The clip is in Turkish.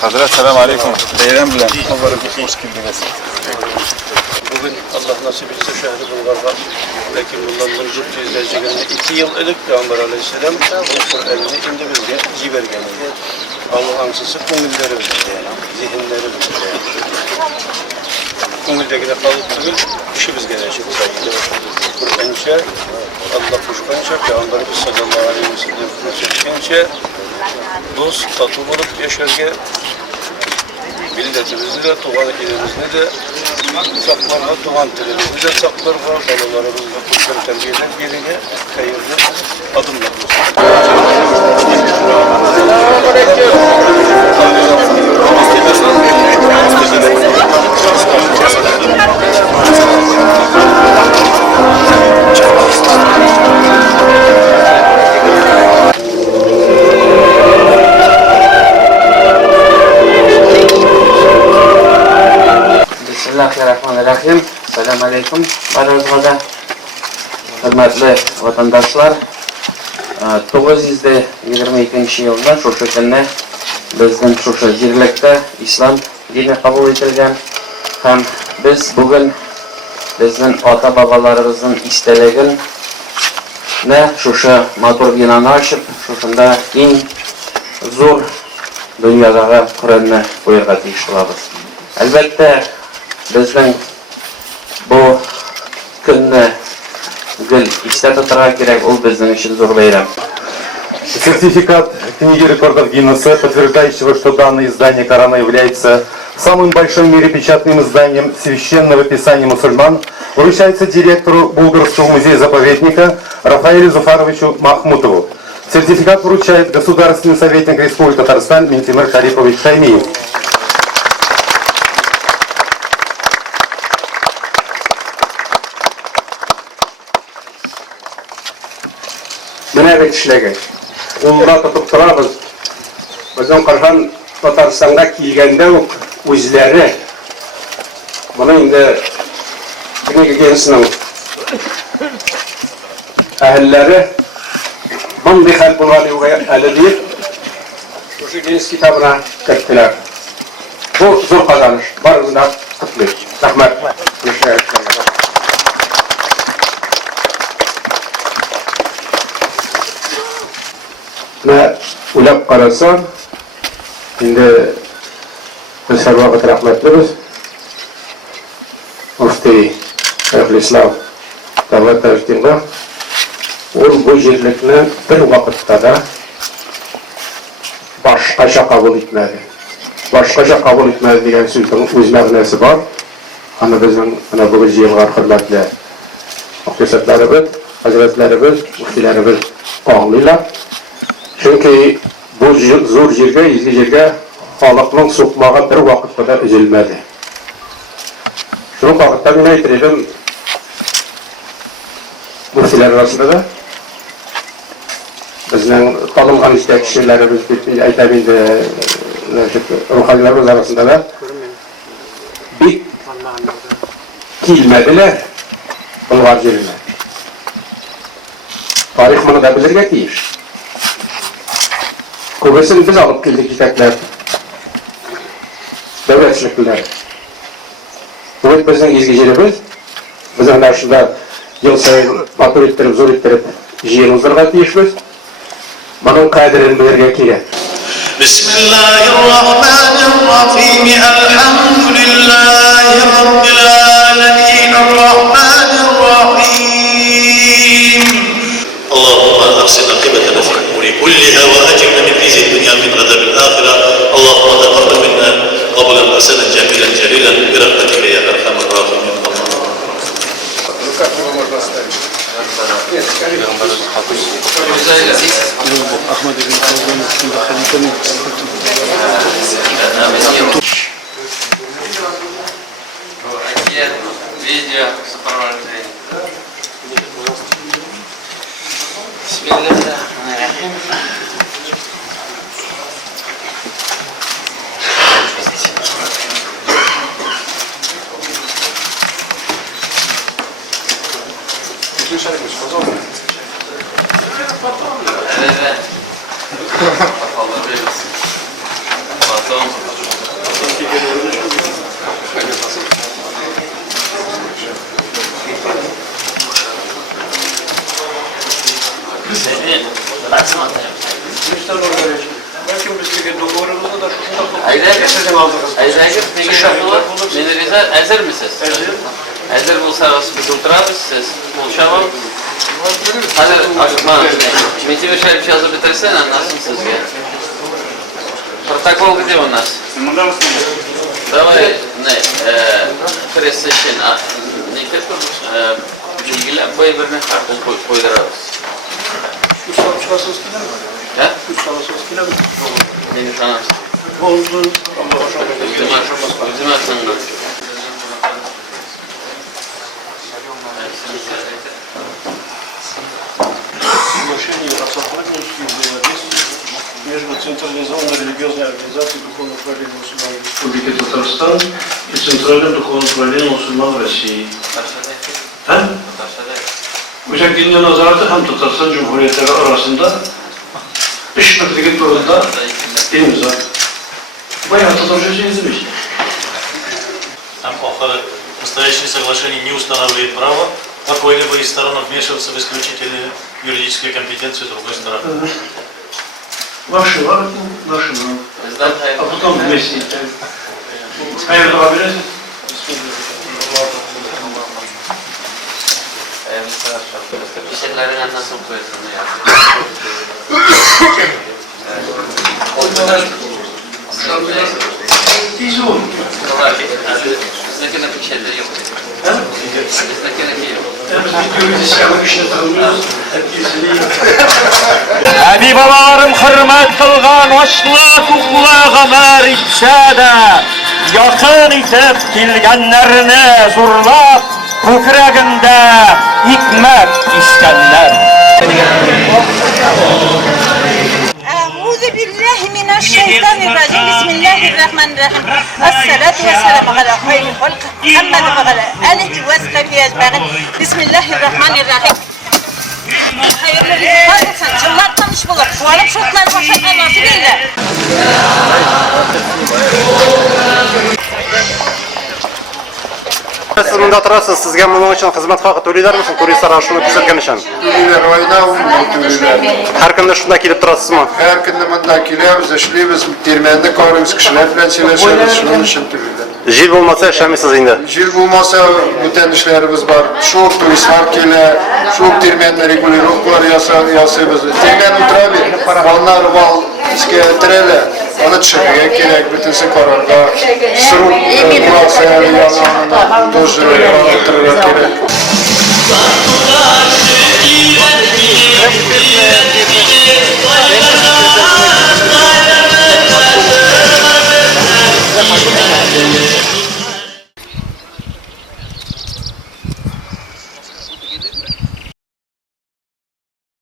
Hazret selam aleyküm. Beyran bilen. Hoş geldiniz. Bugün Allah nasip etse şehri Bulgar'da belki bundan mevcut izleyicilerine 2 yıl edip Peygamber Aleyhisselam bu Kur'an'ı indi bizge cibergen. Allah'ın sızı köngülleri zihinleri köngüldekine kalıp tügül işimiz gelecek. Kur'an'ça Allah kuşkança Peygamberimiz sallallahu aleyhi ve sellem kuşkança dost tatlı olup yaşarken milletimizi de, tuğan ilimizni de saklarla, tuğan dilimizni de saklarla, balalarımızla kuşkan terbiyeler birine hayırlı adımlar. Bismillahirrahmanirrahim. Selamünaleyküm. Aranızda hürmetli vatandaşlar, 922 yılda şu şekilde bizden şu yerlikte İslam dini kabul edilgen. Hem biz bugün bizden ata babalarımızın istelegin ne şu motor binanı açıp şunda en zor dünyadaki Kur'an'ı koyarga tiyiş kılabız. Elbette bizden bu günni gül işte tutarga керек, ол bizden için zor bayram. Сертификат книги рекордов Гиннесса, подтверждающего, что данное издание Корана является самым большим в мире печатным изданием священного писания мусульман, вручается директору Булгарского музея-заповедника Рафаэлю Зуфаровичу Махмутову. Сертификат вручает государственный советник Республики Татарстан Минтимир Шарипович Шаймиев. Mene bir işlege. Ulla tutup turabız. Bizim Kırgın Tatarstan'a kilgende özleri. Bunu indi kine gençsinin ahilleri bunday hal bulgalıga eli deyip şu genç kitabına kettiler. Bu zor kazanış. Barında kutlu. Rahmet. Ne ulap karasam, şimdi biz her vakit rahmetlimiz, Mufti Şerifli İslam Davlat Tarihti'nde, bu yerlikni bir vakitte de başkaca kabul etmedi. Başkaca kabul etmedi diyen sözün öz mağnası var. Hani bizim bugün yıllar hürmetli muhtisatlarımız, hazretlerimiz, muftilerimiz ağlıyorlar. Çünkü bu zor yerge, izgi yerge halkının sokmağa bir vakitte de üzülmedi. Şunun vakitte ben aytırdım muftiler arasında da bizden tanıngan istek kişilerimiz, aytabildi ruhanilerimiz arasında da bir kilmediler Bulgar yerine. Tarih bunu da bilirge değil. Kuvvetini biz alıp geldik kitaplar, devletçilikler. Kuvvet bizim izgicilerimiz, bizim karşıda yıl sayın matur ettirip, zor ettirip, jiyinizlerine tiyişmiz. Bunun kaderini bilirge kire. Bismillahirrahmanirrahim. Elhamdülillahi Rabbil alemin. Errahmanirrahim. Allahümme ahsin Ahmet ibn Kavza'nın üstünde halifenin Видео сопровождение. Bismillahirrahmanirrahim. Evet. Allah eylesin. Patron. Seni basma atayım. Belki biz doğruluğunu da Aydagir, Menerize hazır mısınız? Hazır bulsanız biz oturarız, siz buluşalım. Hadi açma. Metin bir şey yazıp bitirsene, nasılsınız siz ya? Protokol gidiyor у нас. Давай, prestation, ne kadar bilgiler birbirine koyduruyoruz. 3 saat çıkarsanız gider mi? Ha? 3 saat gider mi? Beni tanırsın. Oldu. Allah'a şükür. Bizim aslında. Соглашение о сотрудничестве между централизованной религиозной организацией Духовного управления мусульман Республики Татарстан и Центральным Духовным управлением мусульман России. Özellikle nazaratı hem Tatarstan Cumhuriyetleri arasında işbirliği kurulunda imza. Bayağı Tatarca'yı izlemiş. Настоящее соглашение не устанавливает право какой-либо из сторон вмешиваться в исключительные юридические компетенции другой стороны. Ваши ладно, наши нам. А потом вместе. Hayırlı olabilir. Bir şeylerin nasıl koyuyorsun ya? Tizun. Bizdeki ne bir şeyler yok. Bizdeki ne yok. Biz videoyu dışarı işine tanıyoruz. Әби балаларым хөрмәт кылган ачлы туклы гомер итсә дә, якын итеп килгәннәрне зурлап, күкрәгендә икмәк искәннәр. أعوذ بالله من الشيطان الرجيم بسم الله الرحمن الرحيم الصلاة والسلام على خير الخلق محمد وعلى آله وصحبه أجمعين بسم الله الرحمن الرحيم hayırlı rızıklar olsun. Cımlar tanış bulur. Varıp şutlar başına nasip eyle. Siz bunda oturasınız, sizge bunun için hizmet hakkı töleler misin? Turistler şunu küçültken için. Tüyler oynavım bu tüyler. Her günde şunda kilip durasınız mı? Her gün de bunda kilemiz, işliyiz, termende karımız, kişiler falan söyleşiriz, şunun için tüyler. Jil bulmasa yaşamayısınız indi. Jil bulmasa bütün işlerimiz var. Çok turistler kele, çok termenle reguliroklar yasayız. Termen oturabilir. Onlar val, iske trele. Onu çıkıyor gerek, bütünse kararda. Sırıp, burası yanına, toz oturmak gerek.